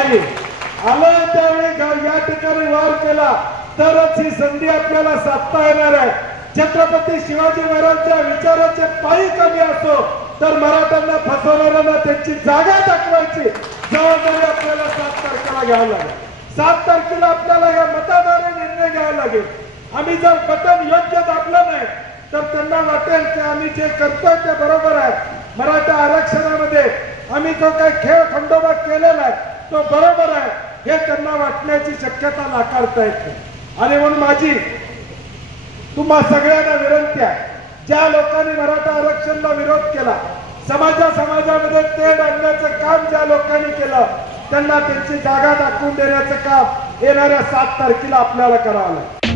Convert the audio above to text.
नाही आलं त्यावेळी या ठिकाणी वार केला तरच ही संधी आपल्याला साधता येणार आहे। छत्रपती शिवाजी महाराजांच्या विचाराचे पायी कमी असो तर मराठ्यांना फसवणाऱ्यांना त्यांची जागा दाखवायची जबाबदारी आपल्याला 7 तारखेला घ्यावी लागेल। 7 तारखेला आपल्याला या मताद्वारे निर्णय घ्यावा लागेल। आम्ही जर बटन योग्य दाबलं नाही तर त्यांना वाटेल की आम्ही जे करतोय ते बरोबर आहे, मराठा आरक्षणामध्ये आम्ही जो काही खेळ खंडोबा केलेला आहे तो बरोबर आहे हे त्यांना वाटण्याची शक्यता नाकारता येत नाही। आणि म्हणून माझी तुम्हा सगळ्यांना विनंती आहे, ज्या लोकांनी मराठा आरक्षणाला विरोध केला, समाजामध्ये तेढ आणण्याचं काम ज्या लोकांनी केलं त्यांना त्यांची जागा दाखवून देण्याचं काम येणाऱ्या 7 तारखेला आपल्याला करावं लागेल।